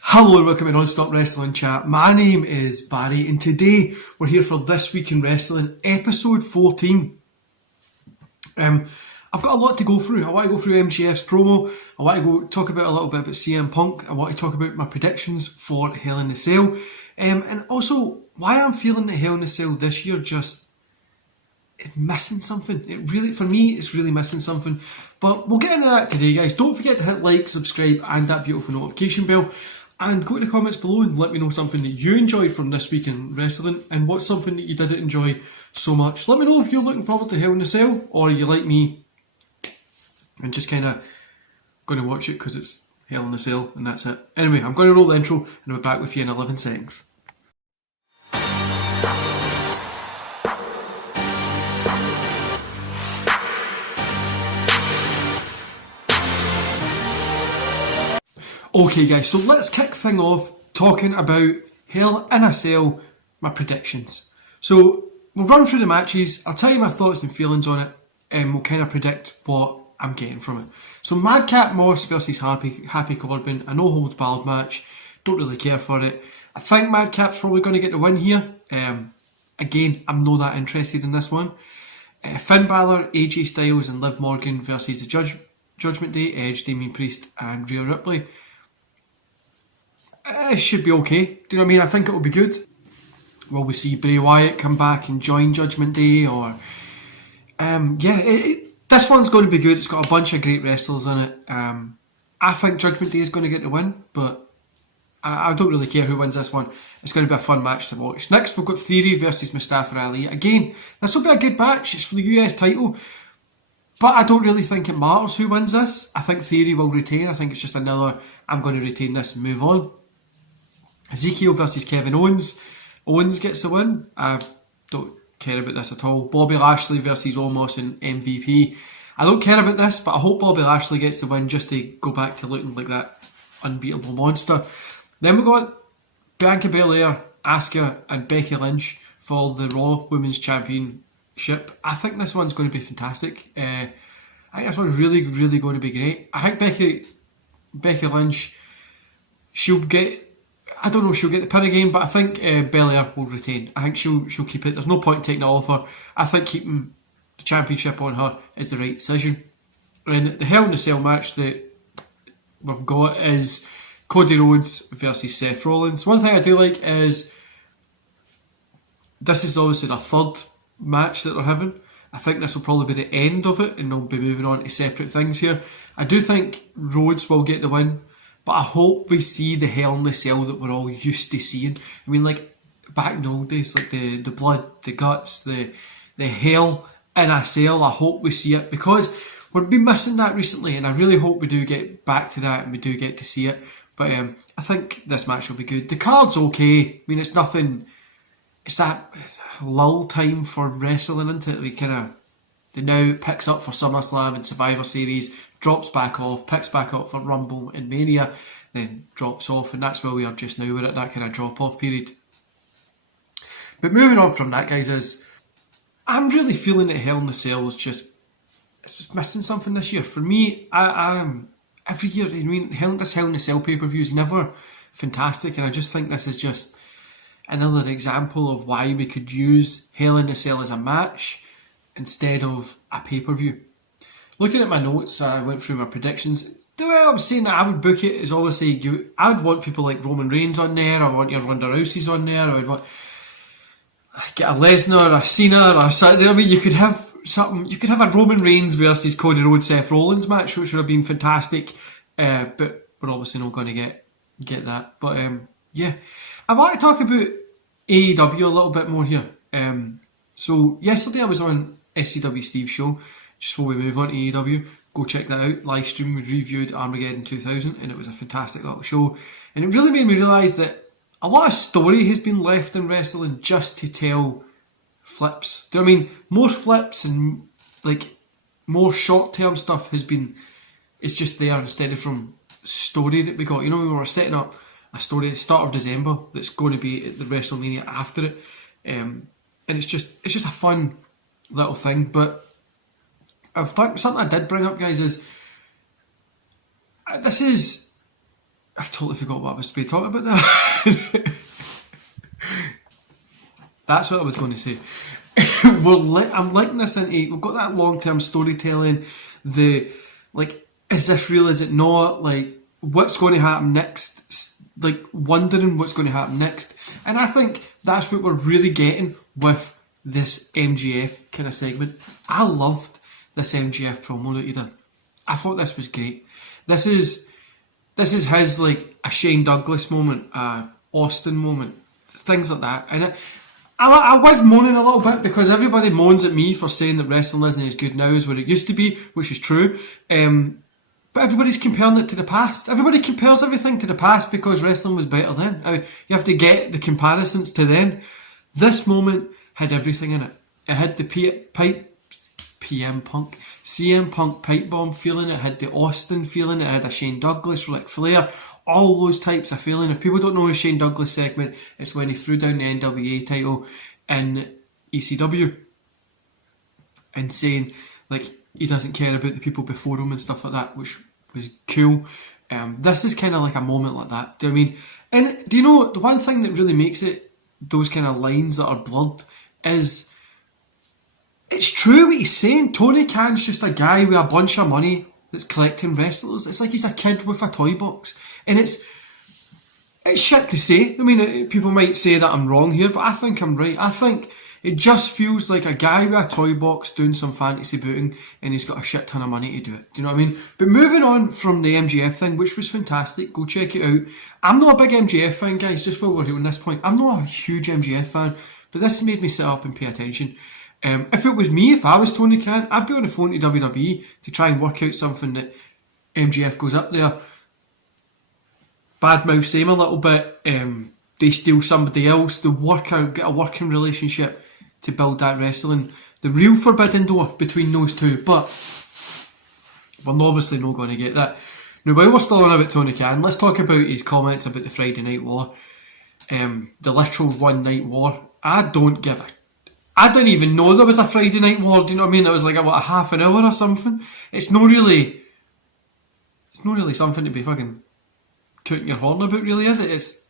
Hello and welcome to Non-Stop Wrestling Chat. My name is Barry and today we're here for This Week in Wrestling, episode 14. I've got a lot to go through. I want to go through MJF's promo. I want to go talk about a little bit about CM Punk. I want to talk about my predictions for Hell in a Cell. And also why I'm feeling that Hell in a Cell this year just it's missing something. It really, for me, it's really missing something. But we'll get into that today, guys. Don't forget to hit like, subscribe and that beautiful notification bell. And go to the comments below and let me know something that you enjoyed from This Week in Wrestling and what's something that you didn't enjoy so much. Let me know if you're looking forward to Hell in a Cell or you like me and just kind of going to watch it because it's Hell in a Cell and that's it. Anyway, I'm going to roll the intro and I'll be back with you in 11 seconds. Okay guys, so let's kick things off talking about Hell in a Cell, my predictions. So we'll run through the matches, I'll tell you my thoughts and feelings on it, and we'll kind of predict what I'm getting from it. So Madcap Moss versus Happy Corbin, a no holds barred match, don't really care for it. I think Madcap's probably going to get the win here. Again, I'm not that interested in this one. Finn Balor, AJ Styles and Liv Morgan versus the Judgment Day, Edge, Damien Priest and Rhea Ripley. It should be okay. Do you know what I mean? I think it will be good. Will we see Bray Wyatt come back and join Judgment Day? Or this one's going to be good. It's got a bunch of great wrestlers in it. I think Judgment Day is going to get the win, but I don't really care who wins this one. It's going to be a fun match to watch. Next, we've got Theory versus Mustafa Ali. Again, this will be a good match. It's for the US title. But I don't really think it matters who wins this. I think Theory will retain. I think it's just another, I'm going to retain this and move on. Ezekiel versus Kevin Owens. Owens gets the win. I don't care about this at all. Bobby Lashley versus Omos and MVP. I don't care about this, but I hope Bobby Lashley gets the win just to go back to looking like that unbeatable monster. Then we've got Bianca Belair, Asuka and Becky Lynch for the Raw Women's Championship. I think this one's going to be fantastic. I think this one's really, really going to be great. I think Becky Lynch, she'll get, I don't know if she'll get the pin again, but I think Belair will retain. I think she'll keep it. There's no point in taking it off her. I think keeping the championship on her is the right decision. And the Hell in a Cell match that we've got is Cody Rhodes versus Seth Rollins. One thing I do like is this is obviously the third match that they're having. I think this will probably be the end of it and they'll be moving on to separate things here. I do think Rhodes will get the win, but I hope we see the Hell in a Cell that we're all used to seeing. I mean, like back in the old days, like the blood, the guts, the Hell in a Cell. I hope we see it because we've been missing that recently, and I really hope we do get back to that and we do get to see it. But I think this match will be good. The card's okay. I mean, it's nothing. It's that lull time for wrestling, isn't it? We kind of, the now picks up for SummerSlam and Survivor Series, drops back off, picks back up for Rumble and Mania, then drops off, and that's where we are just now. We're at that kind of drop off period. But moving on from that, guys, is I'm really feeling that Hell in a Cell is just, it's just missing something this year. For me, I every year, I mean, this Hell in a Cell pay-per-view is never fantastic, and I just think this is just another example of why we could use Hell in a Cell as a match instead of a pay-per-view. Looking at my notes, I went through my predictions. The way I was saying that I would book it is obviously I'd want people like Roman Reigns on there, I want your Ronda Rousey's on there, I would want get a Lesnar, a Cena, or something. I mean, you could have something. You could have a Roman Reigns versus Cody Rhodes, Seth Rollins match, which would have been fantastic. But we're obviously not going to get that. But yeah, I want to talk about AEW a little bit more here. So yesterday I was on SCW Steve's show. Just before we move on to AEW, go check that out. Live stream, we reviewed Armageddon 2000, and it was a fantastic little show. And it really made me realise that a lot of story has been left in wrestling just to tell flips. Do you know what I mean? More flips and like more short term stuff has been, it's just there instead of from story that we got. You know, we were setting up a story at the start of December that's going to be at the WrestleMania after it. And it's just a fun little thing. But I think something I did bring up, guys, is this is I've totally forgot what I was to be talking about there. That's what I was going to say. I'm linking this into, we've got that long-term storytelling, the, like, is this real, is it not, like, what's going to happen next, like, wondering what's going to happen next. And I think that's what we're really getting with this MGF kind of segment. I loved this MGF promo that he did. I thought this was great. This is his, like, a Shane Douglas moment, a Austin moment, things like that. And I was moaning a little bit because everybody moans at me for saying that wrestling isn't as good now as what it used to be, which is true. But everybody's comparing it to the past. Everybody compares everything to the past because wrestling was better then. I mean, you have to get the comparisons to then. This moment had everything in it. It had the CM Punk pipe bomb feeling. It had the Austin feeling. It had a Shane Douglas, Ric Flair, all those types of feeling. If people don't know the Shane Douglas segment, it's when he threw down the NWA title in ECW and saying, like, he doesn't care about the people before him and stuff like that, which was cool. This is kind of like a moment like that. Do you know what I mean? And do you know, the one thing that really makes it, those kind of lines that are blurred, is it's true what he's saying. Tony Khan's just a guy with a bunch of money that's collecting wrestlers. It's like he's a kid with a toy box. And it's shit to say. I mean, people might say that I'm wrong here, but I think I'm right. I think it just feels like a guy with a toy box doing some fantasy booting and he's got a shit ton of money to do it. Do you know what I mean? But moving on from the MGF thing, which was fantastic, go check it out. I'm not a big MGF fan, guys, just while we're here on this point. I'm not a huge MGF fan, but this made me sit up and pay attention. If it was me, if I was Tony Khan, I'd be on the phone to WWE to try and work out something that MGF goes up there, badmouth Same a little bit, they steal somebody else, they work out, get a working relationship to build that wrestling, the real forbidden door between those two. But we're obviously not going to get that. Now, while we're still on about Tony Khan, let's talk about his comments about the Friday Night War, the literal one night war. I don't even know there was a Friday Night War. Do you know what I mean? It was like about a half an hour or something. It's not really something to be fucking tooting your horn about, really, is it? It's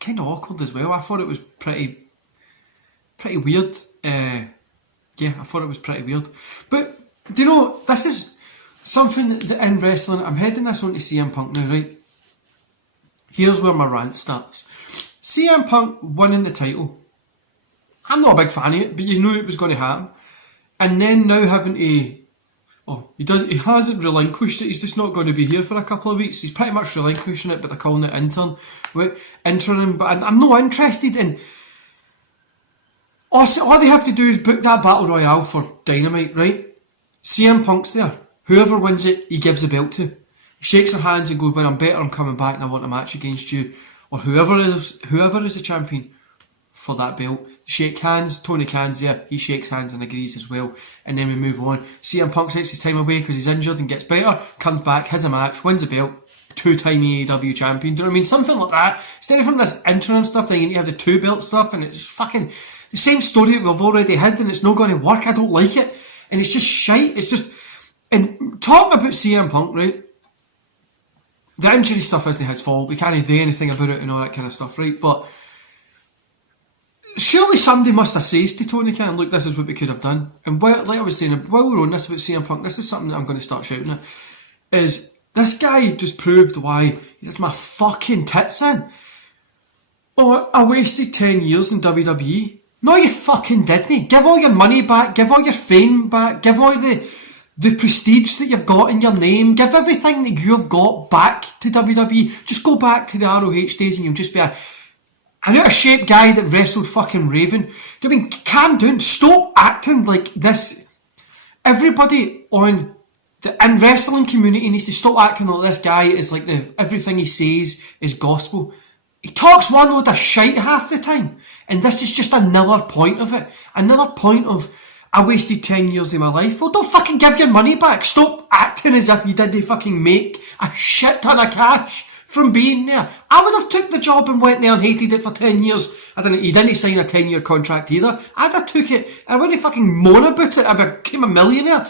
kind of awkward as well. I thought it was pretty weird. Yeah, I thought it was pretty weird. But, do you know, this is something that in wrestling, I'm heading this on to CM Punk now, right? Here's where my rant starts. CM Punk winning the title. I'm not a big fan of it, but you knew it was going to happen. And then now having to... he hasn't relinquished it. He's just not going to be here for a couple of weeks. He's pretty much relinquishing it, but they're calling it interim. But I'm not interested in... All they have to do is book that Battle Royale for Dynamite, right? CM Punk's there. Whoever wins it, he gives the belt to. He shakes their hands and goes, when I'm better, I'm coming back and I want a match against you. Or whoever is the champion for that belt. They shake hands, Tony Khan's there, he shakes hands and agrees as well. And then we move on. CM Punk takes his time away because he's injured and gets better, comes back, has a match, wins the belt, 2-time AEW champion. Do you know what I mean? Something like that. Instead of from this interim stuff, then you need to have the 2-belt stuff, and it's fucking the same story that we've already had, and it's not going to work. I don't like it. And it's just shite. It's just... And talking about CM Punk, right? The injury stuff isn't his fault. We can't do anything about it and all that kind of stuff, right? But surely somebody must have said to Tony Khan, look, this is what we could have done. And like I was saying, while we're on this about CM Punk, this is something that I'm going to start shouting at, is this guy just proved why he has my fucking tits in. Oh, I wasted 10 years in WWE. No, you fucking didn't. Give all your money back, give all your fame back, give all the prestige that you've got in your name, give everything that you've got back to WWE. Just go back to the ROH days and you'll just be an out-of-shape guy that wrestled fucking Raven. Do you mean, calm down, stop acting like this. Everybody in wrestling community needs to stop acting like this guy is like everything he says is gospel. He talks one load of shite half the time, and this is just another point of it. Another point of, I wasted 10 years of my life. Well, don't fucking give your money back. Stop acting as if you didn't fucking make a shit ton of cash from being there. I would have took the job and went there and hated it for 10 years. He didn't sign a 10-year contract either. I'd have took it. I wouldn't fucking moan about it. I became a millionaire.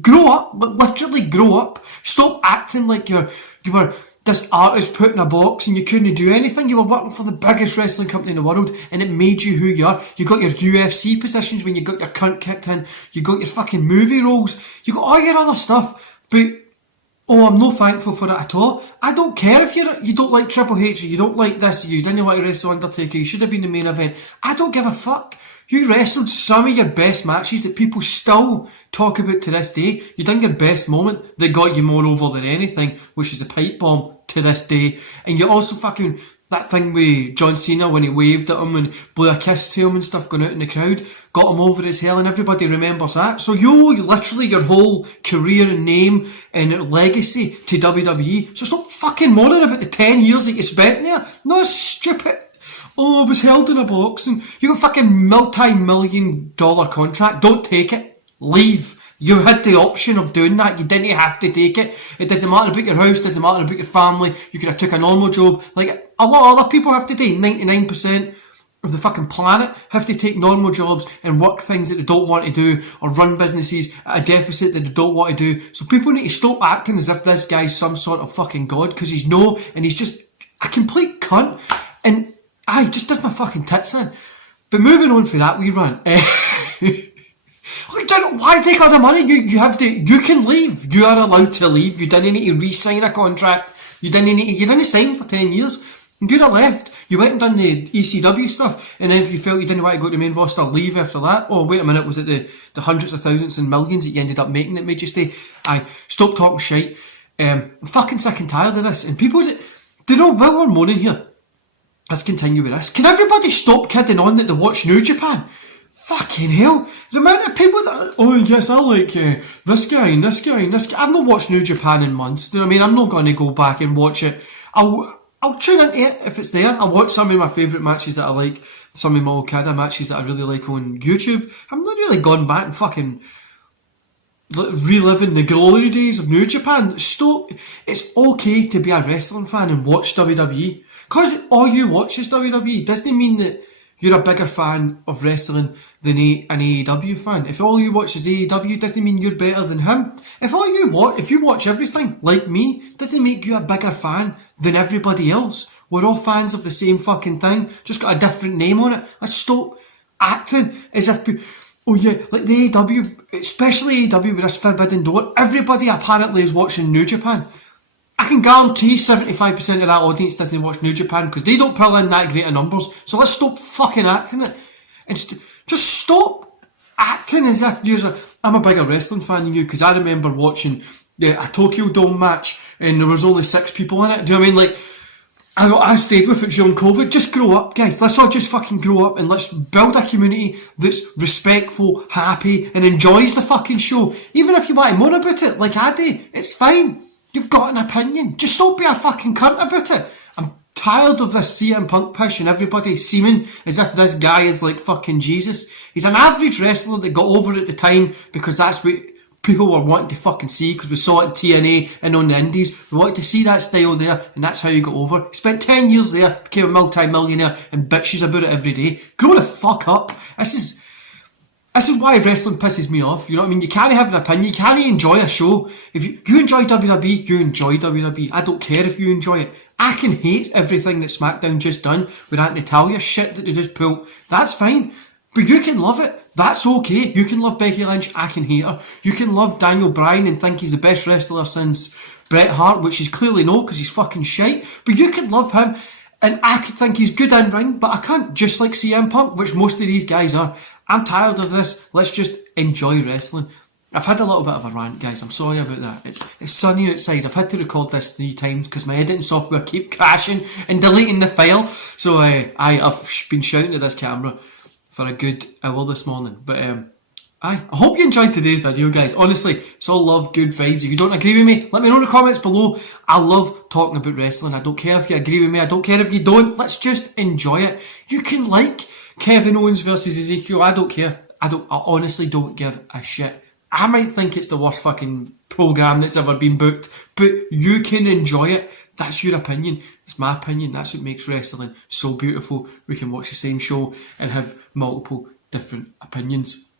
Grow up. Literally grow up. Stop acting like you were this artist put in a box and you couldn't do anything. You were working for the biggest wrestling company in the world and it made you who you are. You got your UFC positions when you got your cunt kicked in. You got your fucking movie roles. You got all your other stuff. But, oh, I'm not thankful for it at all. I don't care if you don't like Triple H or you don't like this, you didn't want to wrestle Undertaker, you should have been the main event. I don't give a fuck. You wrestled some of your best matches that people still talk about to this day. You done your best moment that got you more over than anything, which is the pipe bomb to this day. And you also fucking, that thing with John Cena when he waved at him and blew a kiss to him and stuff going out in the crowd, got him over as hell and everybody remembers that. So you literally your whole career and name and legacy to WWE. So stop fucking moaning about the 10 years that you spent there. No, it's stupid. Oh, I was held in a box and you got a fucking multi-million-dollar contract. Don't take it. Leave. You had the option of doing that. You didn't have to take it. It doesn't matter about your house, doesn't matter about your family. You could have took a normal job. Like a lot of other people have to do. 99% of the fucking planet have to take normal jobs and work things that they don't want to do or run businesses at a deficit that they don't want to do. So people need to stop acting as if this guy's some sort of fucking god, because he's no, and he's just a complete cunt. And aye, just does my fucking tits in. But moving on for that wee rant. Why take all the money? You can leave. You are allowed to leave. You didn't need to re-sign a contract. You didn't sign for 10 years. You could have left. You went and done the ECW stuff, and then if you felt you didn't want to go to the main roster, leave after that. Oh, wait a minute, was it the hundreds of thousands and millions that you ended up making that made you stay? Aye, stop talking shite. I'm fucking sick and tired of this. And people, do you know, while we're moaning here, let's continue with this. Can everybody stop kidding on that they watch New Japan? Fucking hell. The amount of people that, oh yes, I like this guy and this guy and this guy. I've not watched New Japan in months. Do you know what I mean? I'm not going to go back and watch it. I'll tune into it if it's there. I'll watch some of my favourite matches that I like. Some of my Okada matches that I really like on YouTube. I'm not really gone back and fucking reliving the glory days of New Japan. Stop. It's okay to be a wrestling fan and watch WWE. Because all you watch is WWE doesn't mean that you're a bigger fan of wrestling than an AEW fan. If all you watch is AEW, doesn't mean you're better than him. If you watch everything like me, doesn't make you a bigger fan than everybody else. We're all fans of the same fucking thing, just got a different name on it. Let's stop acting as if oh yeah, like the AEW, especially AEW with this Forbidden Door, everybody apparently is watching New Japan. I can guarantee 75% of that audience doesn't watch New Japan because they don't pull in that great of numbers. So let's stop fucking acting it. And just stop acting as if I'm a bigger wrestling fan than you, because I remember watching a Tokyo Dome match and there was only 6 people in it. Do you know what I mean? Like, I stayed with it during COVID. Just grow up, guys. Let's all just fucking grow up and let's build a community that's respectful, happy and enjoys the fucking show. Even if you want to moan about it like I do, it's fine. You've got an opinion. Just don't be a fucking cunt about it. I'm tired of this CM Punk push and everybody seeming as if this guy is like fucking Jesus. He's an average wrestler that got over at the time because that's what people were wanting to fucking see, because we saw it in TNA and on the indies. We wanted to see that style there, and that's how you got over. He spent 10 years there, became a multi-millionaire and bitches about it every day. Grow the fuck up. This is why wrestling pisses me off. You know what I mean? You can't have an opinion. You can't enjoy a show. If you enjoy WWE, you enjoy WWE. I don't care if you enjoy it. I can hate everything that SmackDown just done with that Natalia shit that they just pulled. That's fine. But you can love it. That's okay. You can love Becky Lynch. I can hate her. You can love Daniel Bryan and think he's the best wrestler since Bret Hart, which he's clearly not because he's fucking shite. But you can love him. And I could think he's good in ring, but I can't, just like CM Punk, which most of these guys are. I'm tired of this. Let's just enjoy wrestling. I've had a little bit of a rant, guys. I'm sorry about that. It's sunny outside. I've had to record this 3 times because my editing software keep crashing and deleting the file. So I've been shouting at this camera for a good hour this morning. But I hope you enjoyed today's video, guys. Honestly, it's all love, good vibes. If you don't agree with me, let me know in the comments below. I love talking about wrestling. I don't care if you agree with me. I don't care if you don't. Let's just enjoy it. You can like Kevin Owens versus Ezekiel. I don't care. I honestly don't give a shit. I might think it's the worst fucking programme that's ever been booked, but you can enjoy it. That's your opinion. It's my opinion. That's what makes wrestling so beautiful. We can watch the same show and have multiple different opinions.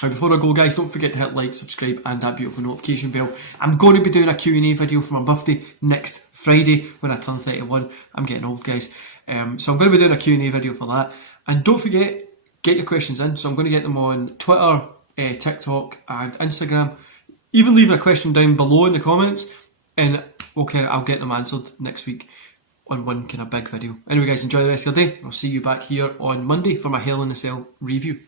Now before I go guys, don't forget to hit like, subscribe and that beautiful notification bell. I'm going to be doing a Q&A video for my birthday next Friday when I turn 31. I'm getting old guys. So I'm going to be doing a Q&A video for that. And don't forget, get your questions in. So I'm going to get them on Twitter, TikTok and Instagram. Even leave a question down below in the comments and I'll get them answered next week on one kind of big video. Anyway guys, enjoy the rest of your day. I'll see you back here on Monday for my Hell in a Cell review.